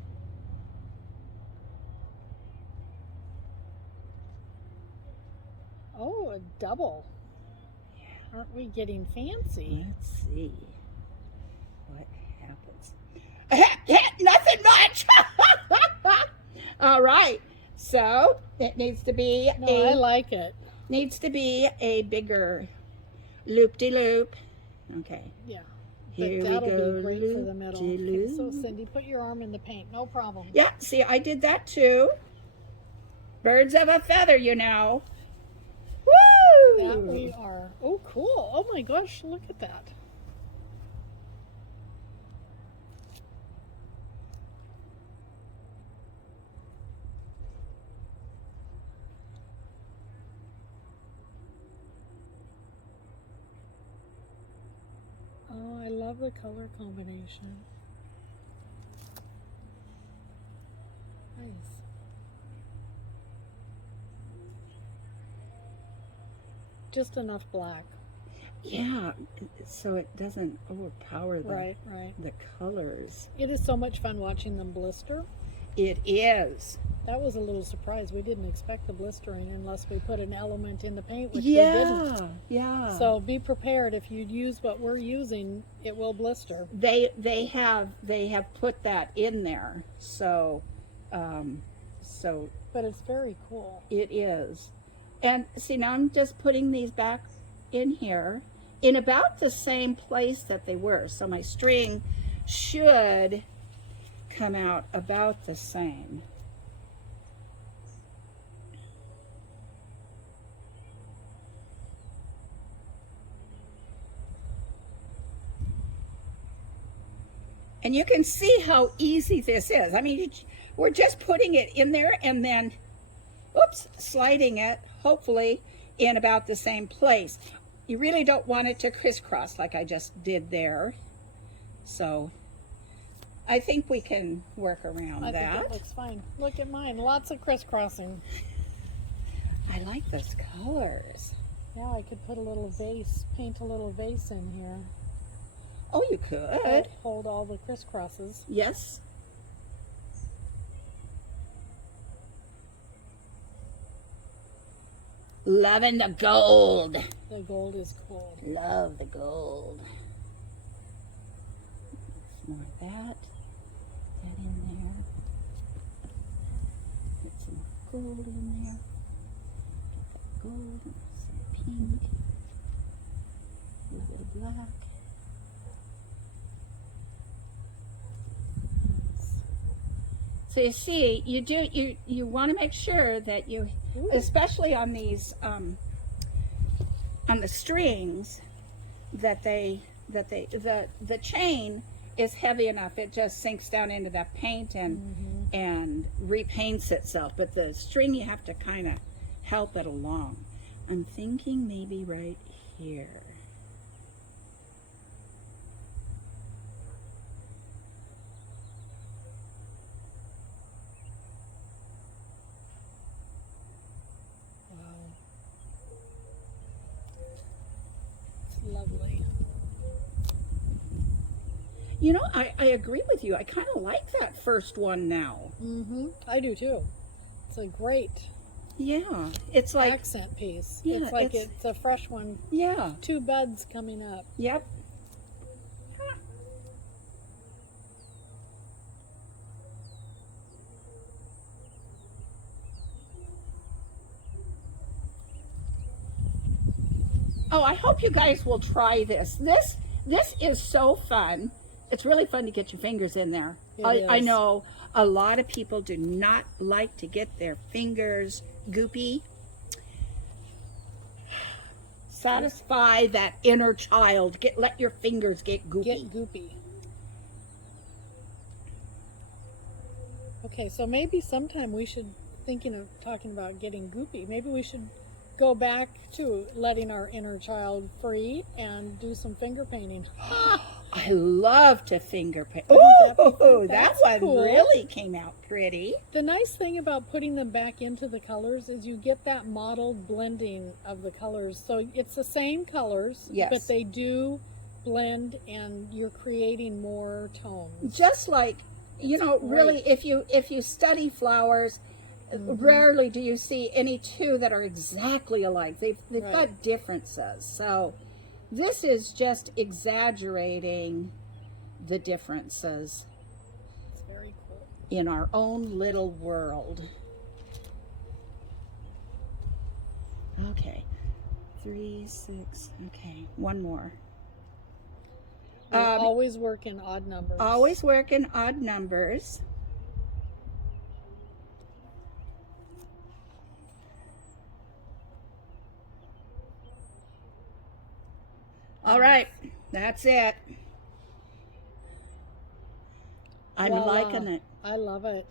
Oh, a double. Yeah. Aren't we getting fancy? Let's see what happens. Nothing much. All right. So it needs to be I like it. Needs to be a bigger loop-de-loop. Okay. Yeah. Here But that'll we go. be great for the middle. Okay, Loop-de-loop. so Cindy, put your arm in the paint. No problem. Yeah, see, I did that too. Birds of a feather, you know. Woo! That we are. Oh, cool. Oh my gosh, look at that. Oh, I love the color combination. Nice. Just enough black. Yeah, so it doesn't overpower Right. the colors. It is so much fun watching them blister. It is. That was a little surprise. We didn't expect the blistering unless we put an element in the paint, which we didn't. Yeah. So be prepared. If you use what we're using, it will blister. They have put that in there. So But it's very cool. it is. And see, now I'm just putting these back in here in about the same place that they were. So my string should come out about the same. And you can see how easy this is. I mean, we're just putting it in there and then, oops, sliding it, hopefully, in about the same place. You really don't want it to crisscross like I just did there. So, I think we can work around I that. think it looks fine. Look at mine. Lots of crisscrossing. I like those colors. Yeah, I could put a little vase, paint a little vase in here. Oh, you could. Hold all the crisscrosses. Yes. Loving the gold. The gold is cool. Love the gold. More of that. That in there. Get some more gold in there. Get that gold. Some pink. A little bit of black. So you see, you want to make sure that you, especially on these on the strings, that the chain is heavy enough it just sinks down into that paint and repaints itself. But the string, you have to kind of help it along. I'm thinking maybe right here. Lovely. You know, I agree with you. I kind of like that first one now. I do too. It's a great it's like accent piece. Yeah, it's like it's a fresh one. Yeah. 2 buds coming up. Yep. Oh, I hope you guys will try this. This is so fun. It's really fun to get your fingers in there. I know a lot of people do not like to get their fingers goopy. Satisfy that inner child. Let your fingers get goopy. Get goopy. Okay, so maybe sometime we should, thinking of talking about getting goopy, maybe we should go back to letting our inner child free and do some finger painting. I love to finger paint. Wouldn't Oh, that that's one cool. really came out pretty. The nice thing about putting them back into the colors is you get that mottled blending of the colors. So it's the same colors, Yes. but they do blend and you're creating more tones. Just like, you know, really, if you study flowers, rarely do you see any two that are exactly alike. They've Right. got differences. So this is just exaggerating the differences It's very cool. in our own little world. Okay. 3, 6. Okay. One more. Always work in odd numbers. Always work in odd numbers. All right, that's it. I'm Voila. liking it. I love it.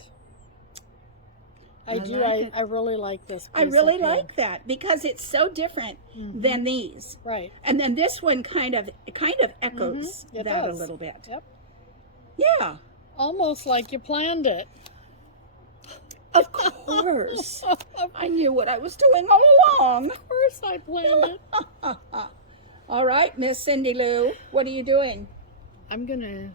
I like do. it. I really like this I piece really up here. like that because it's so different than these. Right. And then this one kind of echoes It that does. a little bit. Yep. Yeah. Almost like you planned it. Of course. I knew what I was doing all along. Of course I planned it. All right, Miss Cindy Lou, what are you doing? I'm gonna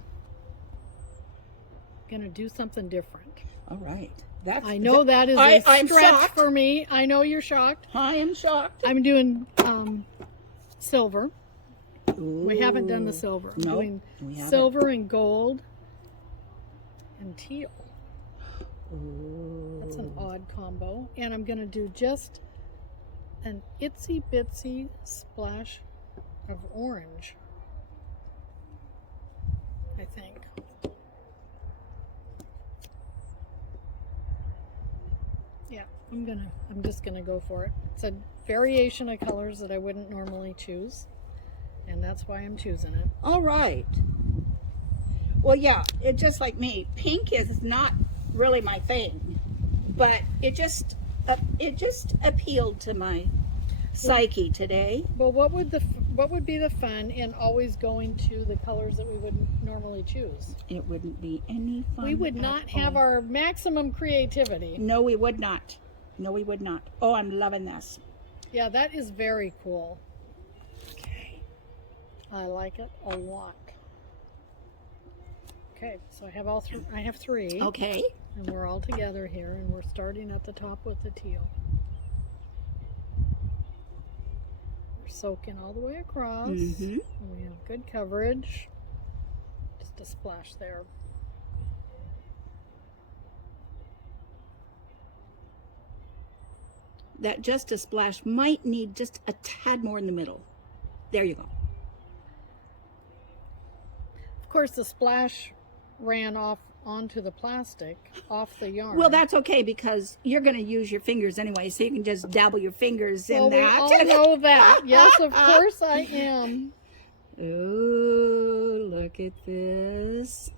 do something different. All right. That's I know that is I'm a stretch shocked. for me. I know you're shocked. I am shocked. I'm doing silver. We haven't done the Ooh. silver. I'm Nope, doing we haven't. silver and gold and teal. Ooh. That's an odd combo. And I'm going to do just an itsy bitsy splash of orange, I think. Yeah, I'm just gonna go for it. It's a variation of colors that I wouldn't normally choose, and that's why I'm choosing it. All right. Well, yeah, it just like me. Pink is not really my thing, but it just appealed to my psyche today. But what would what would be the fun in always going to the colors that we wouldn't normally choose? It wouldn't be any fun. We would not have our maximum creativity. No, we would not. No, we would not. Oh, I'm loving this. Yeah, that is very cool. Okay. I like it a lot. Okay, so I have all three. I have three. Okay. And we're all together here, and we're starting at the top with the teal. We're soaking all the way across. Mm-hmm. And we have good coverage. Just a splash there. That just a splash might need just a tad more in the middle. There you go. Of course, the splash ran off onto the plastic, off the yarn. Well, that's okay because you're going to use your fingers anyway, so you can just dabble your fingers in that. We all know that. Yes, of course I am. Ooh, look at this.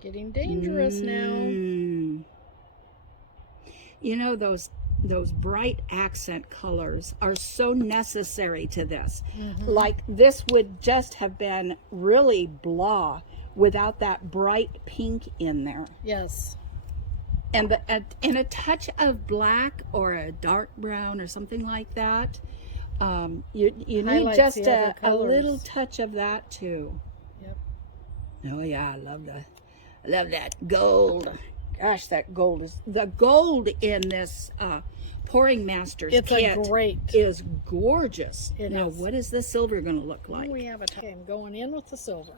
Getting dangerous now. You know, those bright accent colors are so necessary to this. Like this would just have been really blah without that bright pink in there. Yes. And a touch of black or a dark brown or something like that. You need Highlights just the other a little colors. touch of that too. Yep. Oh yeah, I love that gold. Gosh, that gold is the gold in this Pouring Masters It's kit a great. is gorgeous. It now, is. what is the silver going to look like? We have okay, I'm going in with the silver.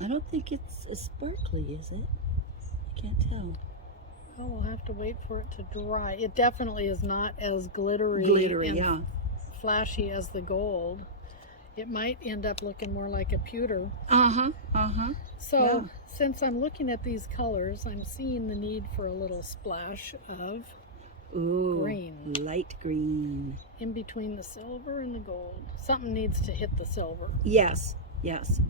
I don't think it's as sparkly, is it? I can't tell. Oh, we'll have to wait for it to dry. It definitely is not as glittery, and yeah. flashy as the gold. It might end up looking more like a pewter. So, Yeah. since I'm looking at these colors, I'm seeing the need for a little splash of Ooh, green light green. in between the silver and the gold. Something needs to hit the silver. Yes, yes.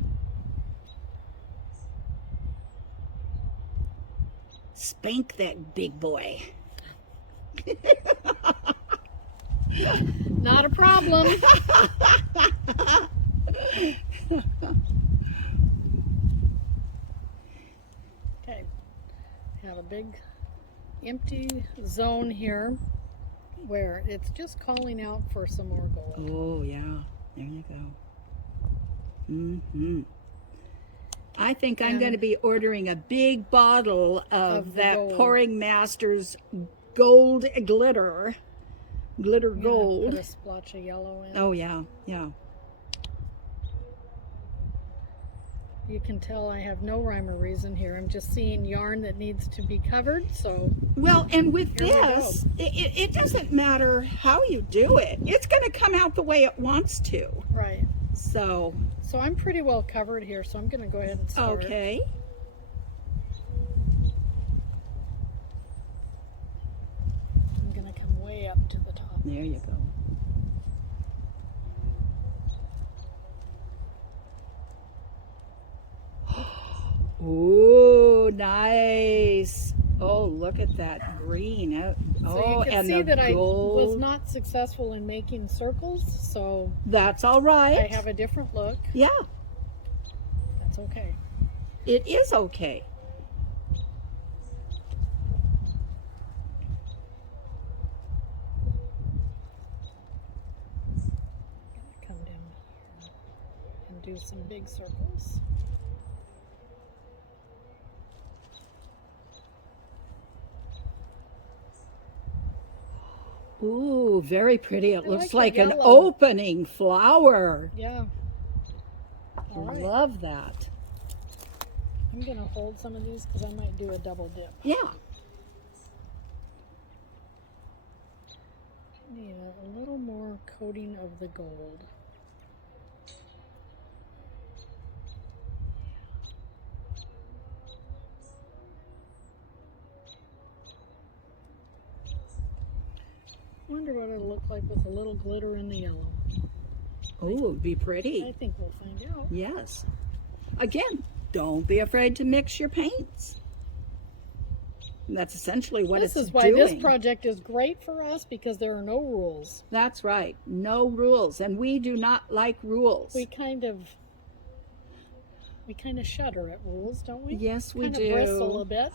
Spank that big boy. Not a problem. Okay, have a big empty zone here where it's just calling out for some more gold. Oh, yeah. There you go. I think I'm going to be ordering a big bottle of the that gold. Pouring Masters gold glitter. Glitter I'm gonna gold. Put a splotch of yellow in. Oh, yeah, yeah. You can tell I have no rhyme or reason here. I'm just seeing yarn that needs to be covered, so Well, and with Here we this, it doesn't matter how you do it. It's going to come out the way it wants to. right. So, So I'm pretty well covered here, so I'm going to go ahead and start. okay. I'm going to come way up to the top. There you go. Ooh, nice. Oh, look at that green. So Oh, you can and see the that gold. I was not successful in making circles, so That's all right. I have a different look. Yeah, That's okay. it is okay. Come down here and do some big circles. Ooh, very pretty. It I looks like like the an yellow. opening flower. Yeah. All right. Love that. I'm going to hold some of these because I might do a double dip. Yeah. Need a little more coating of the gold. Wonder what it'll look like with a little glitter in the yellow. Oh, it would be I pretty. think we'll find out. Yes. Again, don't be afraid to mix your paints. And that's essentially what This it's is why doing. this project is great for us, because there are no rules. That's right. No rules. And we do not like rules. We kind of shudder at rules, don't we? Yes, we kind do. of bristle a bit.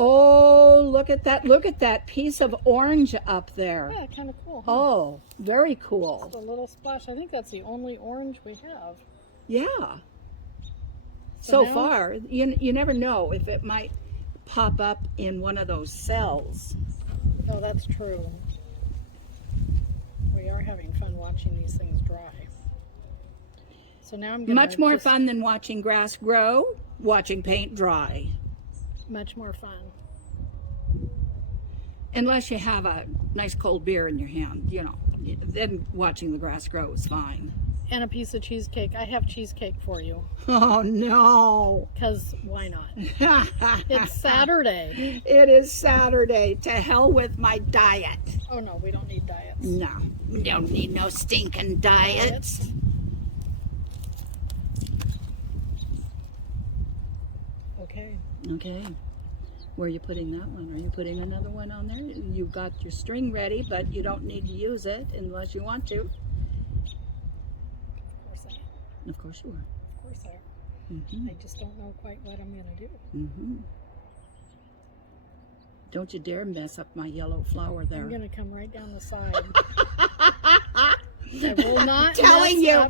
Oh, look at that. Look at that piece of orange up there. Yeah, kind of cool. Huh? Oh, very Just cool. a little splash. I think that's the only orange we have. Yeah. So So now- far, you never know if it might pop up in one of those cells. Oh, that's true. We are having fun watching these things dry. So now I'm going Much more fun than watching grass grow, watching paint dry. Much more fun. Unless you have a nice cold beer in your hand, then watching the grass grow is fine. And a piece of cheesecake. I have cheesecake for you. Oh, no. Because why not? It's Saturday. It is Saturday. To hell with my diet. Oh no, we don't need diets. No, we don't need no stinking diets. Okay. Okay. Where are you putting that one? Are you putting another one on there? You've got your string ready, but you don't need to use it unless you want to. Of course I am. Of course you are. Of course I am. Mm-hmm. I just don't know quite what I'm going to do. Mm-hmm. Don't you dare mess up my yellow flower there. I'm going to come right down the side. I will not telling you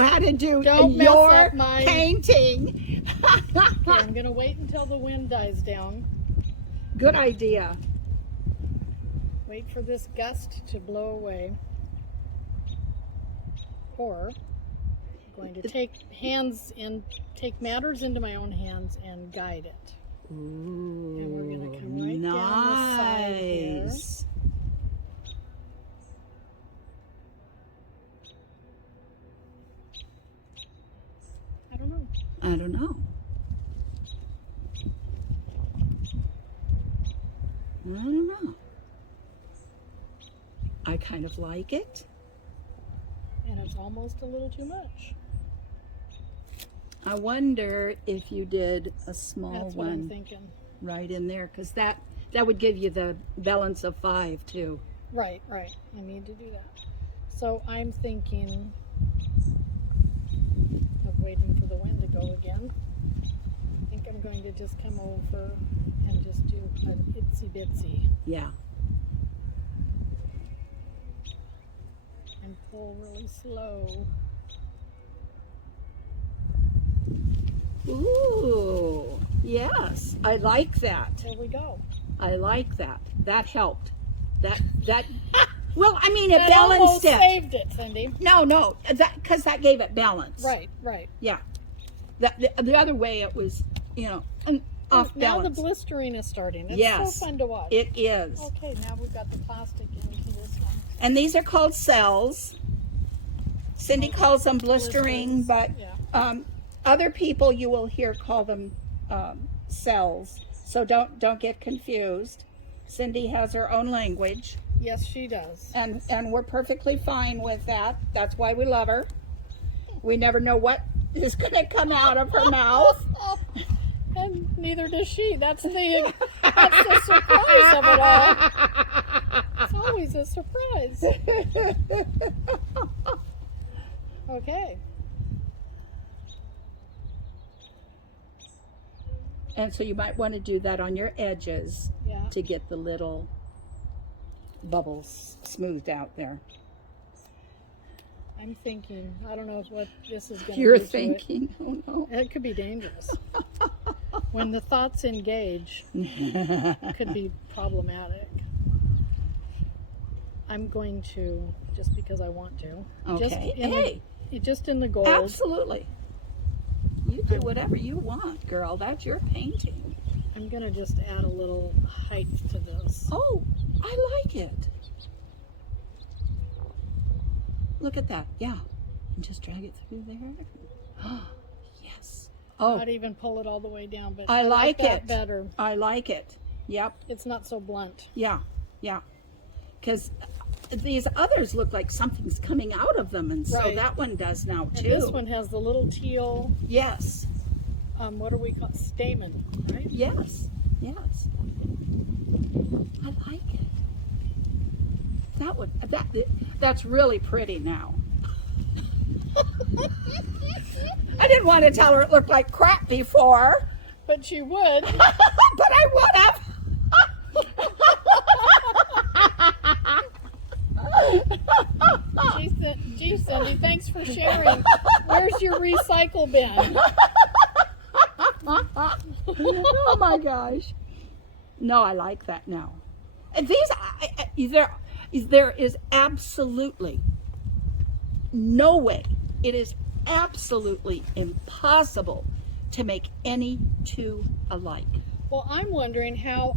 how to do Don't mess your up my- painting. Okay, I'm going to wait until the wind dies down. Good idea. Wait for this gust to blow away. Or I'm going to take matters into my own hands and guide it. Ooh, And we're going to come right down the side here. nice. I don't know. I don't know. I don't know. I kind of like it. And it's almost a little too much. I wonder if you did a small That's what I'm one thinking. right in there, because that would give you the balance of 5 too. Right. I need to do that. So I'm thinking of waiting for the wind to go again. I think I'm going to just come over and just do an itsy bitsy Yeah. and pull really slow. Ooh, yes, I like that. There we go. I like that. That helped. That. Well, I mean, it That almost balanced it. saved it, Cindy. No, because that gave it balance. Right. Yeah. The other way it was, off Now the balance. blistering is starting. It's Yes, so fun to watch. It is. Okay, now we've got the plastic into this one. And these are called cells. Cindy calls them blistering, but Yeah. other people you will hear call them cells. So don't get confused. Cindy has her own language, Yes, she does. and we're perfectly fine with that. That's why we love her. We never know what is going to come out of her mouth. And neither does she. That's the surprise of it all. It's always a surprise. Okay. And so you might want to do that on your edges Yeah. to get the little bubbles smoothed out there. I'm thinking. I don't know what this is going to do. You're to it. thinking, oh no. It could be dangerous. When the thoughts engage, it could be problematic. I'm going to, just because I want to. Okay. Just in the gold. Absolutely. You do whatever you want, girl. That's your painting. I'm going to just add a little height to this. Oh, I like it. Look at that. Yeah. And just drag it through there. Oh, yes. Oh, Not even pull it all the way down, but I like that it. better. I like it. Yep. It's not so blunt. Yeah. Because these others look like something's coming out of them, and so Right. that one does now too. And this one has the little teal, Yes. what do we call it? Stamen, right? Yes. Yes. I like it. That's really pretty now. I didn't want to tell her it looked like crap before, But you would. but I would have. Gee, Cindy, thanks for sharing. Where's your recycle bin? Oh my gosh. No, I like that now. And there is absolutely no way. It is absolutely impossible to make any two alike. Well, I'm wondering how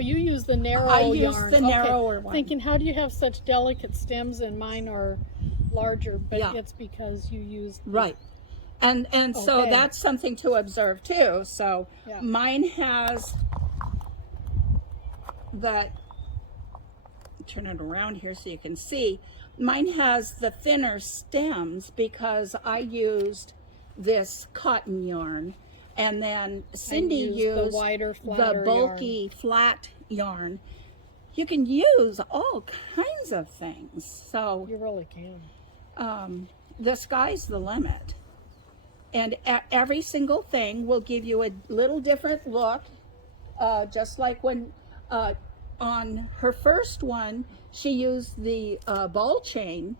you use the narrow I yarn. use the narrower one. Thinking, how do you have such delicate stems and mine are larger? But Yeah. it's because you used Right. And so Okay. that's something to observe too. So Yeah. mine has that, turn it around here so you can see, mine has the thinner stems because I used this cotton yarn, and then Cindy used the wider, flatter bulky flat yarn. You can use all kinds of things. So You really can. the sky's the limit. And every single thing will give you a little different look, just like when on her first one, she used the ball chain,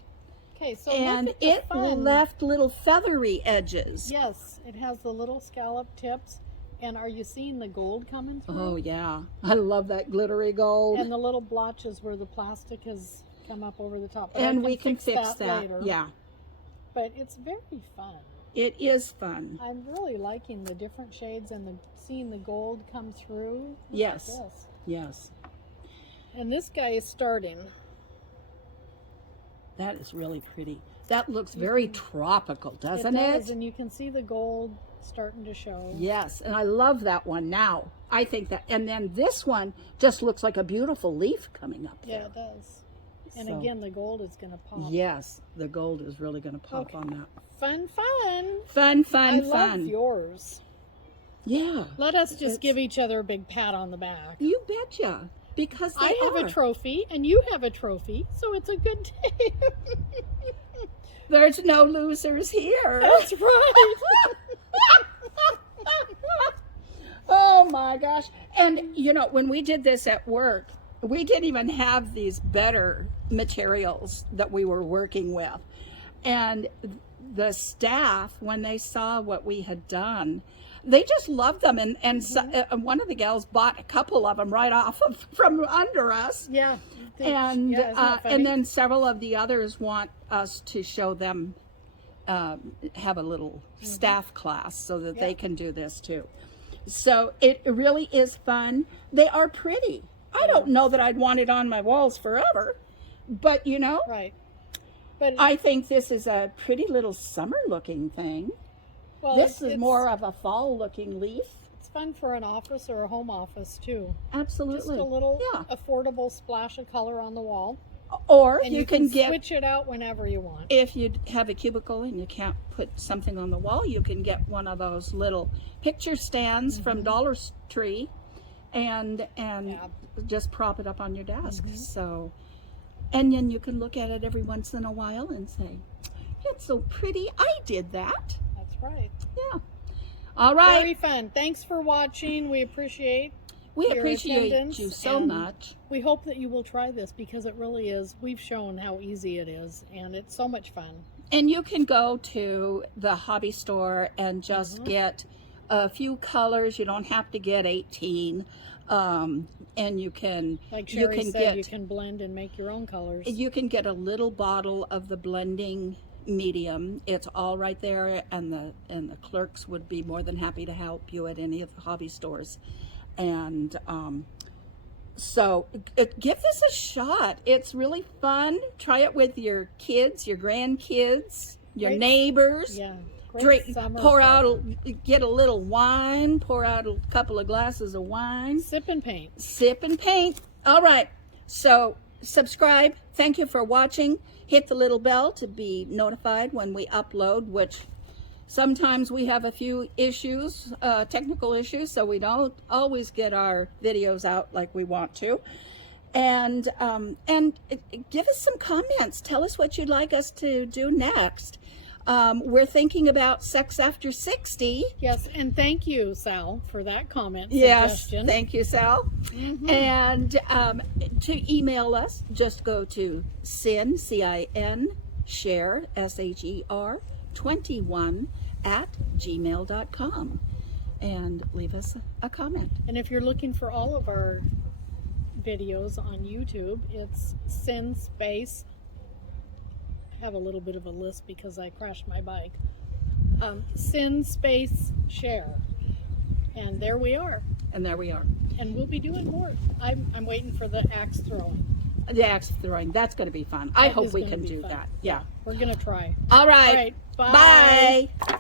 Okay, so and look at the it fun. left little feathery edges. Yes, it has the little scallop tips. And are you seeing the gold coming through? Oh yeah, I love that glittery gold. And the little blotches where the plastic has come up over the top. But And I we can fix that. later. Yeah, But it's very fun. it is fun. I'm really liking the different shades and seeing the gold come through. Yes, Yes. yes, And this guy is starting. that is really pretty. That looks very tropical, doesn't does, it? and you can see the gold starting to show. Yes, and I love that one now. I think that, and then this one just looks like a beautiful leaf coming up Yeah, there. it does. And So- again, the gold is going to pop. Yes, the gold is really going to pop Okay. on that. Fun. Fun, fun, I fun. love yours. Yeah, Let us just give each other a big pat on the back. you betcha. Because they I have are. a trophy, and you have a trophy, so it's a good day. There's no losers here. That's right. Oh my gosh. And you know, when we did this at work, we didn't even have these better materials that we were working with. And the staff, when they saw what we had done, they just loved them. And so, one of the gals bought a couple of them right off from under us. Yeah. And yeah, isn't that funny? and then several of the others want us to show them, have a little staff class so that they can do this too. So it really is fun. They are pretty. I don't know that I'd want it on my walls forever, but you know, Right. But I think this is a pretty little summer looking thing. well, This is it's more of a fall looking leaf. It's fun for an office or a home office too. Absolutely. Just a little Yeah. affordable splash of color on the wall, Or and you can get, switch it out whenever you want. if you have a cubicle and you can't put something on the wall, you can get one of those little picture stands from Dollar Tree and Yeah. just prop it up on your desk. So, and then you can look at it every once in a while and say, it's so pretty. I did that. That's right. Yeah. All right. Very fun. Thanks for watching. We appreciate. We your appreciate attendance, you so and much. We hope that you will try this because it really is. We've shown how easy it is, and it's so much fun. And you can go to the hobby store and just get a few colors. You don't have to get 18. And you can, Like you Sherry can said, get, you can blend and make your own colors. you can get a little bottle of the blending medium. It's all right there, and the clerks would be more than happy to help you at any of the hobby stores. And so give this a shot. It's really fun. Try it with your kids, your grandkids, your Great. neighbors. Yeah. Great Drink, summer pour fun. out, get a little wine, pour out a couple of glasses of wine, Sip and paint. sip and paint. All right. So subscribe. Thank you for watching. Hit the little bell to be notified when we upload, which sometimes we have a few issues, technical issues, so we don't always get our videos out like we want to. And give us some comments. Tell us what you'd like us to do next. We're thinking about sex after 60. Yes, and thank you, Sal, for that comment. Yes, Suggestion. thank you, Sal. And to email us, just go to sin, C-I-N, Sher, S-H-E-R, 21 at gmail.com, and leave us a comment. And if you're looking for all of our videos on YouTube, it's sin space. I have a little bit of a list because I crashed my bike. Sin space Sher, and there we are. And there we are. And we'll be doing more. I'm waiting for the axe throwing. The axe throwing, that's going to be fun. I That hope is we gonna can be do fun. that. Yeah. We're gonna try. All right. All right. Bye. Bye.